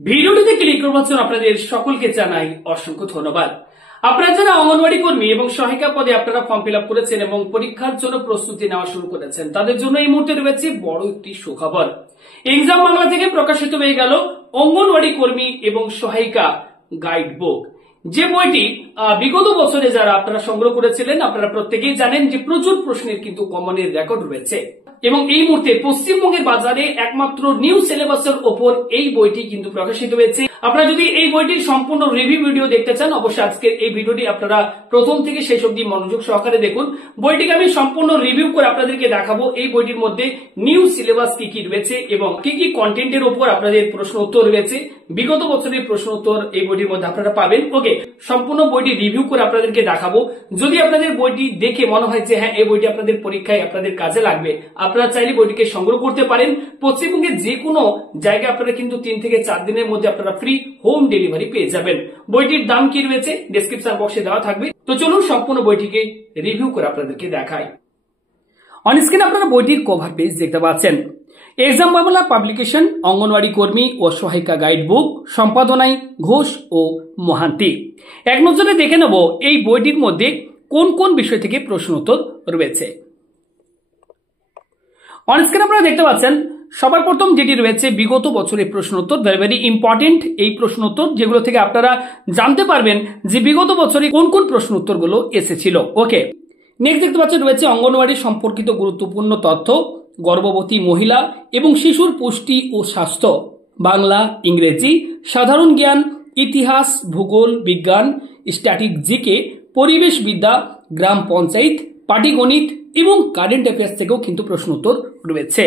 ভিডিওটিতে ক্লিক করবার জন্য আপনাদের সকলকে জানাই অসংখ্য ধন্যবাদ। আপনারা যারা অঙ্গনওয়াড়ি কর্মী এবং সহায়িকা পদে আপনারা ফর্ম ফিল আপ করেছেন এবং পরীক্ষার জন্য প্রস্তুতি নেওয়া শুরু করেছেন, তাদের জন্য এই মুহূর্তে রয়েছে বড় একটি সুখবর। এক্সাম বাংলা থেকে প্রকাশিত হয়ে গেল অঙ্গনওয়াড়ি কর্মী এবং সহায়িকা গাইড বুক। যে বইটি বিগত বছরে যারা আপনারা সংগ্রহ করেছিলেন, আপনারা প্রত্যেকেই জানেন যে প্রচুর প্রশ্নের কিন্তু কমনের রেকর্ড রয়েছে এবং এই মুহূর্তে পশ্চিমবঙ্গের বাজারে একমাত্র নিউ সিলেবাসের ওপর এই বইটি কিন্তু প্রকাশিত হয়েছে। আপনারা যদি এই বইটির সম্পূর্ণ রিভিউ ভিডিও দেখতে চান, অবশ্যই আজকের এই ভিডিওটি আপনারা প্রথম থেকে শেষ অবধি মনোযোগ সহকারে দেখুন। বইটিকে আমি সম্পূর্ণ রিভিউ করে আপনাদেরকে দেখাবো এই বইটির মধ্যে নিউ সিলেবাস কি কি রয়েছে এবং কি কি কন্টেন্টের উপর আপনাদের প্রশ্ন উত্তর রয়েছে। বিগত বছরের প্রশ্ন উত্তর এই বইটির মধ্যে আপনারা পাবেন। ওকে, সম্পূর্ণ বইটি রিভিউ করে আপনাদেরকে দেখাবো। যদি আপনাদের বইটি দেখে মনে হয় যে হ্যাঁ, এই বইটি আপনাদের পরীক্ষায় আপনাদের কাজে লাগবে, আপনারা চাইলে বইটিকে সংগ্রহ করতে পারেন। পশ্চিমবঙ্গের যে কোনো জায়গায় আপনারা কিন্তু 3 থেকে 4 দিনের মধ্যে আপনারা ফ্রি হোম ডেলিভারি পেয়ে যাবেন। বইটির দাম কি রয়েছে ডেসক্রিপশন বক্সে দেওয়া থাকবে। তো চলুন সম্পূর্ণ বইটিকে রিভিউ করে আপনাদেরকে দেখাই। অন স্ক্রিনে আপনারা বইটির কভার পেজ দেখতে পাচ্ছেন। এক্সাম বাংলা পাবলিকেশন, অঙ্গনওয়াড়ি কর্মী ও সহায়িকা গাইড বুক, সম্পাদনায় ঘোষ ও মহান্তি। এক নজরে দেখে নেব এই বইটির মধ্যে কোন কোন বিষয় থেকে প্রশ্ন উত্তর রয়েছে। অন স্ক্রিনে আপনারা দেখতে পাচ্ছেন সবার প্রথম যেটি রয়েছে বিগত বছরের প্রশ্ন উত্তর। ভেরি ইম্পর্টেন্ট এই প্রশ্ন উত্তর, যেগুলো থেকে আপনারা জানতে পারবেন যে বিগত বছরে কোন কোন প্রশ্ন উত্তরগুলো এসেছিল। ওকে, নেক্সট দেখতে পাচ্ছেন রয়েছে অঙ্গনওয়াড়ি সম্পর্কিত গুরুত্বপূর্ণ তথ্য, গর্ভবতী মহিলা এবং শিশুর পুষ্টি ও স্বাস্থ্য, বাংলা, ইংরেজি, সাধারণ জ্ঞান, ইতিহাস, ভূগোল, বিজ্ঞান, স্ট্যাটিক জিকে, পরিবেশ বিদ্যা, গ্রাম পঞ্চায়েত, পাটিগণিত এবং কারেন্ট অ্যাফেয়ার্স থেকেও কিন্তু প্রশ্ন উত্তর রয়েছে।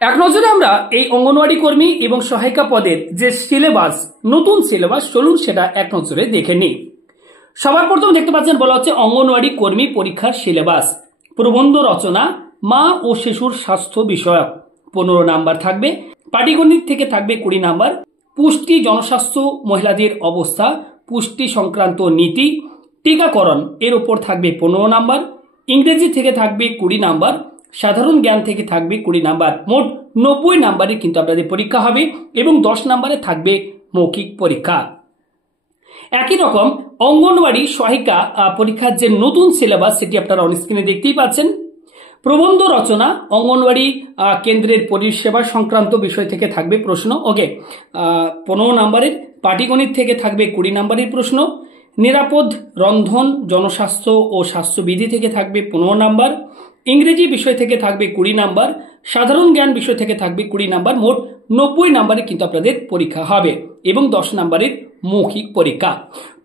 এক নজরে আমরা এই অঙ্গনওয়াড়ি কর্মী এবং সহায়িকা পদের যে সিলেবাস, নতুন সিলেবাস, চলুন সেটা এক নজরে দেখে নিই। সবার প্রথম দেখতে পাচ্ছেন বলা হচ্ছে অঙ্গনওয়াড়ি কর্মী পরীক্ষার সিলেবাস। প্রবন্ধ রচনা, মা ও শিশুর স্বাস্থ্য বিষয়ক 15 নাম্বার থাকবে। পাটিগণিত থেকে থাকবে 20 নাম্বার। পুষ্টি, জনস্বাস্থ্য, মহিলাদের অবস্থা, পুষ্টি সংক্রান্ত নীতি, টিকাকরণ এর উপর থাকবে 15 নাম্বার। ইংরেজি থেকে থাকবে 20 নাম্বার। সাধারণ জ্ঞান থেকে থাকবে 20 নাম্বার। মোট 90 নাম্বারে কিন্তু আপনাদের পরীক্ষা হবে এবং 10 নাম্বারে থাকবে মৌখিক পরীক্ষা। একই রকম অঙ্গনওয়াড়ি সহায়িকা পরীক্ষার যে নতুন সিলেবাস সেটি আপনারা অনস্ক্রিনে দেখতেই পাচ্ছেন। প্রবন্ধ রচনা, অঙ্গনওয়াড়ি কেন্দ্রের পরিষেবা সংক্রান্ত বিষয় থেকে থাকবে প্রশ্ন। ওকে, 15 নাম্বারের। পাটিগণিত থেকে থাকবে 20 নাম্বারের প্রশ্ন। নিরাপদ রন্ধন, জনস্বাস্থ্য ও স্বাস্থ্যবিধি থেকে থাকবে 15 নাম্বার। ইংরেজি বিষয় থেকে থাকবে 20 নাম্বার। সাধারণ জ্ঞান বিষয় থেকে থাকবে 20 নাম্বার। মোট 90 নাম্বারে কিন্তু আপনাদের পরীক্ষা হবে এবং 10 নাম্বারের মৌখিক পরীক্ষা।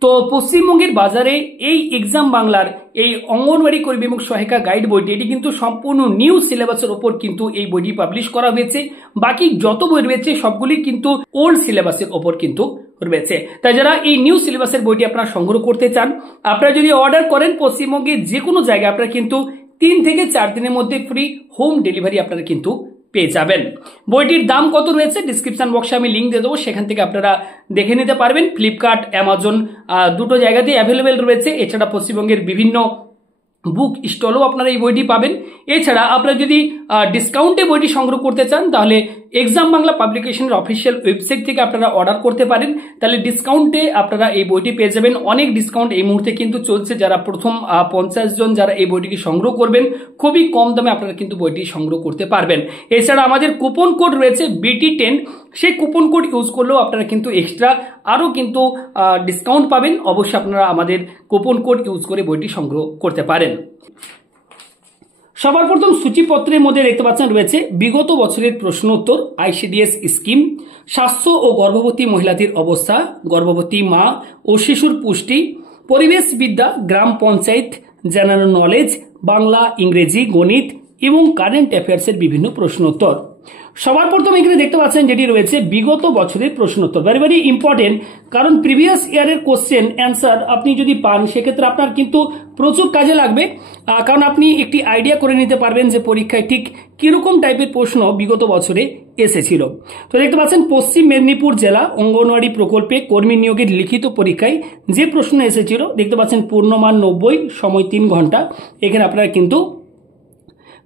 তো পশ্চিমবঙ্গের বাজারে এই এক্সাম বাংলার এই অঙ্গনওয়াড়ি কর্মী এবং সহায়িকা গাইড বইটি, এটি কিন্তু সম্পূর্ণ নিউ সিলেবাসের উপর কিন্তু এই বইটি পাবলিশ করা হয়েছে। বাকি যত বই রয়েছে সবগুলি কিন্তু ওল্ড সিলেবাসের উপর কিন্তু রয়েছে। তাই যারা এই নিউ সিলেবাসের বইটি আপনারা সংগ্রহ করতে চান, আপনারা যদি অর্ডার করেন পশ্চিমবঙ্গের যে কোনো জায়গায় আপনারা কিন্তু 3 থেকে 4 দিনের মধ্যে ফ্রি হোম ডেলিভারি আপনারা কিন্তু পেয়ে যাবেন। বইটির দাম কত রয়েছে ডিসক্রিপশন বক্সে আমি লিঙ্ক দিয়ে দেবো, সেখান থেকে আপনারা দেখে নিতে পারবেন। ফ্লিপকার্ট, অ্যামাজন দুটো জায়গাতেই অ্যাভেলেবেল রয়েছে। এছাড়া পশ্চিমবঙ্গের বিভিন্ন বুক স্টলও আপনারা এই বইটি পাবেন। এছাড়া আপনারা যদি ডিসকাউন্টে বইটি সংগ্রহ করতে চান, তাহলে এক্সাম বাংলা পাবলিকেশনের অফিসিয়াল ওয়েবসাইট থেকে আপনারা অর্ডার করতে পারেন। তাহলে ডিসকাউন্টে আপনারা এই বইটি পেয়ে যাবেন। অনেক ডিসকাউন্ট এই মুহূর্তে কিন্তু চলছে। যারা প্রথম 50 জন যারা এই বইটিকে সংগ্রহ করবেন, খুবই কম দামে আপনারা কিন্তু বইটি সংগ্রহ করতে পারবেন। এছাড়া আমাদের কুপন কোড রয়েছে BT10, সেই কুপন কোড ইউজ করলেও আপনারা কিন্তু এক্সট্রা আরও কিন্তু ডিসকাউন্ট পাবেন। অবশ্যই আপনারা আমাদের কুপন কোড ইউজ করে বইটি সংগ্রহ করতে পারেন। সবার প্রথম সূচিপত্রের মধ্যে দেখতে পাচ্ছেন রয়েছে বিগত বছরের প্রশ্ন উত্তর, ICDS স্কিম, স্বাস্থ্য ও গর্ভবতী মহিলাদের অবস্থা, গর্ভবতী মা ও শিশুর পুষ্টি, পরিবেশ বিদ্যা, গ্রাম পঞ্চায়েত, জেনারেল নলেজ, বাংলা, ইংরেজি, গণিত এবং কারেন্ট অ্যাফেয়ার্সের বিভিন্ন প্রশ্ন উত্তর। সবার প্রথম এখানে দেখতে পাচ্ছেন যেটি রয়েছে বিগত বছরের প্রশ্ন উত্তর। ভেরি ইম্পর্টেন্ট, কারণ প্রিভিয়াস ইয়ারের কোশ্চেন অ্যান্সার আপনি যদি পান সেক্ষেত্রে আপনার কিন্তু প্রচুর কাজে লাগবে। কারণ আপনি একটি আইডিয়া করে নিতে পারবেন যে পরীক্ষায় ঠিক কিরকম টাইপের প্রশ্ন বিগত বছরে এসেছিল। তো দেখতে পাচ্ছেন পশ্চিম মেদিনীপুর জেলা অঙ্গনওয়াড়ি প্রকল্পে কর্মী নিয়োগের লিখিত পরীক্ষায় যে প্রশ্ন এসেছিল দেখতে পাচ্ছেন পূর্ণমান 90, সময় 3 ঘন্টা। এখানে আপনারা কিন্তু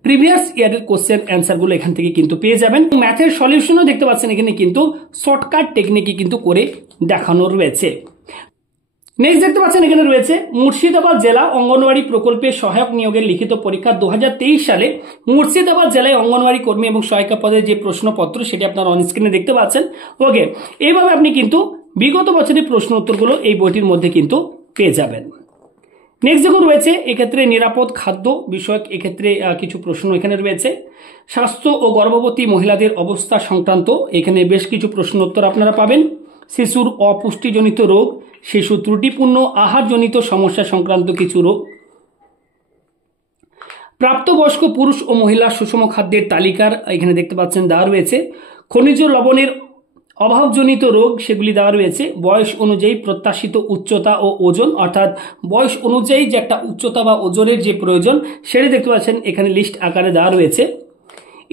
প্রিভিয়াস ইয়ারের কোশ্চেন অ্যান্সারগুলো এখান থেকে কিন্তু পেয়ে যাবেন। ম্যাথের সলিউশনও দেখতে পাচ্ছেন এখানে কিন্তু শর্টকাট টেকনিকে কিন্তু করে দেখানো রয়েছে। নেক্সট দেখতে পাচ্ছেন এখানে রয়েছে মুর্শিদাবাদ জেলা অঙ্গনওয়াড়ি প্রকল্পে সহায়ক নিয়োগের লিখিত পরীক্ষা 2023 সালে মুর্শিদাবাদ জেলায় অঙ্গনওয়াড়ি কর্মী এবং সহায়িকা পদের যে প্রশ্নপত্র সেটি আপনারা অন স্ক্রিনে দেখতে পাচ্ছেন। ওকে, এইভাবে আপনি কিন্তু বিগত বছরের প্রশ্ন উত্তরগুলো এই বইটির মধ্যে কিন্তু পেয়ে যাবেন। নেক্সট যখন রয়েছে এক্ষেত্রে নিরাপদ খাদ্য বিষয়ক এক্ষেত্রে কিছু প্রশ্ন এখানে রয়েছে। স্বাস্থ্য ও গর্ভবতী মহিলাদের অবস্থা সংক্রান্ত এখানে বেশ কিছু প্রশ্ন উত্তর আপনারা পাবেন। শিশুর অপুষ্টিজনিত রোগ, শিশু ত্রুটিপূর্ণ আহারজনিত সমস্যা সংক্রান্ত কিছু রোগ, প্রাপ্তবয়স্ক পুরুষ ও মহিলা সুষম খাদ্যের তালিকার এখানে দেখতে পাচ্ছেন দেওয়া রয়েছে। খনিজ লবণের অভাবজনিত রোগ সেগুলি দেওয়া রয়েছে। বয়স অনুযায়ী প্রত্যাশিত উচ্চতা ও ওজন, অর্থাৎ বয়স অনুযায়ী যে একটা উচ্চতা বা ওজনের যে প্রয়োজন সেটি দেখতে পাচ্ছেন এখানে লিস্ট আকারে দেওয়া রয়েছে।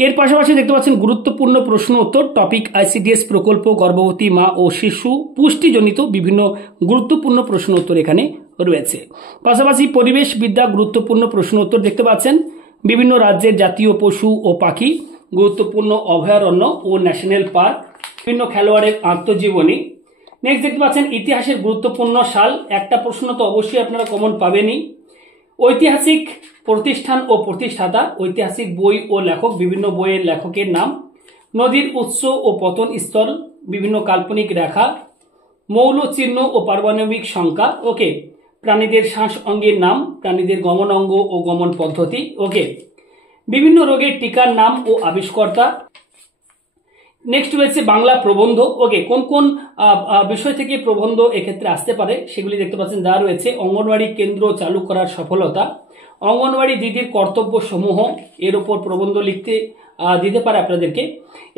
এর পাশাপাশি দেখতে পাচ্ছেন গুরুত্বপূর্ণ প্রশ্ন উত্তর, টপিক আইসিডিএস প্রকল্প, গর্ভবতী মা ও শিশু পুষ্টিজনিত বিভিন্ন গুরুত্বপূর্ণ প্রশ্ন উত্তর এখানে রয়েছে। পাশাপাশি পরিবেশ বিদ্যা গুরুত্বপূর্ণ প্রশ্ন উত্তর দেখতে পাচ্ছেন। বিভিন্ন রাজ্যের জাতীয় পশু ও পাখি, গুরুত্বপূর্ণ অভয়ারণ্য ও ন্যাশনাল পার্ক, বিভিন্ন খেলোয়াড়ের আত্মজীবনী। নেক্সট দেখতে পাচ্ছেন ইতিহাসের গুরুত্বপূর্ণ সাল, একটা প্রশ্ন তো অবশ্যই আপনারা কমন পাবেনই। ঐতিহাসিক প্রতিষ্ঠান ও প্রতিষ্ঠাতা, ঐতিহাসিক বই ও লেখক, বিভিন্ন বইয়ের লেখকের নাম, নদীর উৎস ও পতন স্থল, বিভিন্ন কাল্পনিক রেখা, মৌল চিহ্ন ও পারমাণবিক সংখ্যা। ওকে, প্রাণীদের শ্বাস অঙ্গের নাম, প্রাণীদের গমন অঙ্গ ও গমন পদ্ধতি। ওকে, বিভিন্ন রোগের টিকার নাম ও আবিষ্কর্তা। নেক্সট রয়েছে বাংলা প্রবন্ধ। ওকে, কোন কোন বিষয় থেকে প্রবন্ধ এক্ষেত্রে আসতে পারে সেগুলি দেখতে পাচ্ছেন দেওয়া রয়েছে। অঙ্গনওয়াড়ি কেন্দ্র চালু করার সফলতা, অঙ্গনওয়াড়ি দিদির কর্তব্য সমূহ, এর উপর প্রবন্ধ লিখতে দিতে পারে আপনাদেরকে।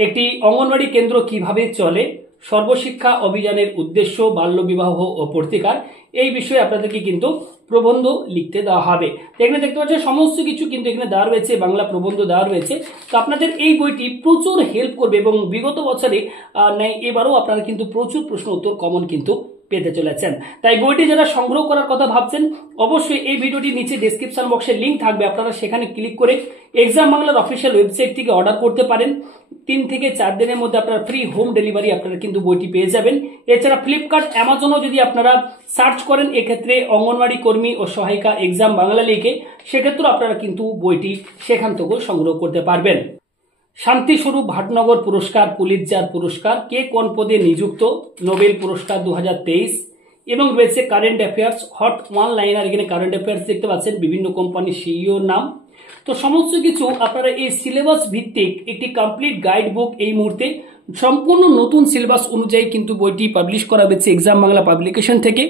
একটি অঙ্গনওয়াড়ি কেন্দ্র কিভাবে চলে, সর্বশিক্ষা অভিযানের উদ্দেশ্য, বাল্যবিবাহ ও প্রতিকার, এই বিষয়ে আপনাদেরকে কিন্তু প্রবন্ধ লিখতে দেওয়া হবে। এখানে দেখতে পাচ্ছেন সমস্ত কিছু কিন্তু এখানে দেওয়া রয়েছে, বাংলা প্রবন্ধ দেওয়া রয়েছে। তো আপনাদের এই বইটি প্রচুর হেল্প করবে এবং বিগত বছরে এবারও আপনারা কিন্তু প্রচুর প্রশ্ন উত্তর কমন কিন্তু পেতে চলেছেন। তাই বইটি যারা সংগ্রহ করার কথা ভাবছেন অবশ্যই এই ভিডিওটির নিচে ডেসক্রিপশন বক্সে লিঙ্ক থাকবে, আপনারা সেখানে ক্লিক করে এক্সাম বাংলার অফিসিয়াল ওয়েবসাইট থেকে অর্ডার করতে পারেন। 3 থেকে 4 দিনের মধ্যে আপনারা ফ্রি হোম ডেলিভারি আপনারা কিন্তু বইটি পেয়ে যাবেন। এছাড়া ফ্লিপকার্ট, অ্যামাজনও যদি আপনারা সার্চ করেন এক্ষেত্রে অঙ্গনওয়াড়ি কর্মী ও সহায়িকা এক্সাম বাংলা লিখে, সেক্ষেত্রেও আপনারা কিন্তু বইটি সেখান থেকেও সংগ্রহ করতে পারবেন। শান্তিস্বরূপ ভাটনগর পুরস্কার, পুলিৎজার পুরস্কার, কে কোন পদে নিযুক্ত, নোবেল পুরস্কার 2023, এবং রয়েছে current affairs, hot one liner. এখানে কারেন্ট অ্যাফেয়ার্স দেখতে পাচ্ছেন, বিভিন্ন কোম্পানির সিইওর নাম। তো সমস্ত কিছু আপনারা এই সিলেবাস ভিত্তিক একটি কমপ্লিট গাইড বুক এই মুহূর্তে সম্পূর্ণ নতুন সিলেবাস অনুযায়ী কিন্তু বইটি পাবলিশ করা হয়েছে এক্সাম বাংলা পাবলিকেশন থেকে।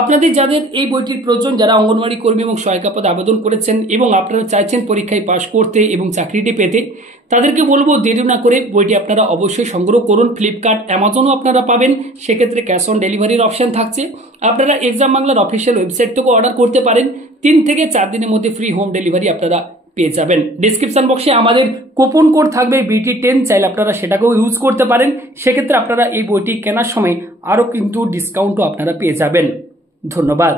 আপনাদের যাদের এই বইটির প্রয়োজন, যারা অঙ্গনওয়াড়ি কর্মী এবং সহায়িকা পদে আবেদন করেছেন এবং আপনারা চাইছেন পরীক্ষায় পাশ করতে এবং চাকরিটি পেতে, তাদেরকে বলবো দেরি না করে বইটি আপনারা অবশ্যই সংগ্রহ করুন। ফ্লিপকার্ট, অ্যামাজনও আপনারা পাবেন, সেক্ষেত্রে ক্যাশ অন ডেলিভারির অপশন থাকছে। আপনারা এক্সাম বাংলার অফিসিয়াল ওয়েবসাইট থেকেও অর্ডার করতে পারেন। 3 থেকে 4 দিনের মধ্যে ফ্রি হোম ডেলিভারি আপনারা পেয়ে যাবেন। ডিসক্রিপশন বক্সে আমাদের কুপন কোড থাকবে BT10, চাইলে আপনারা সেটাকেও ইউজ করতে পারেন। সেক্ষেত্রে আপনারা এই বইটি কেনার সময় আরও কিন্তু ডিসকাউন্টও আপনারা পেয়ে যাবেন। ধন্যবাদ।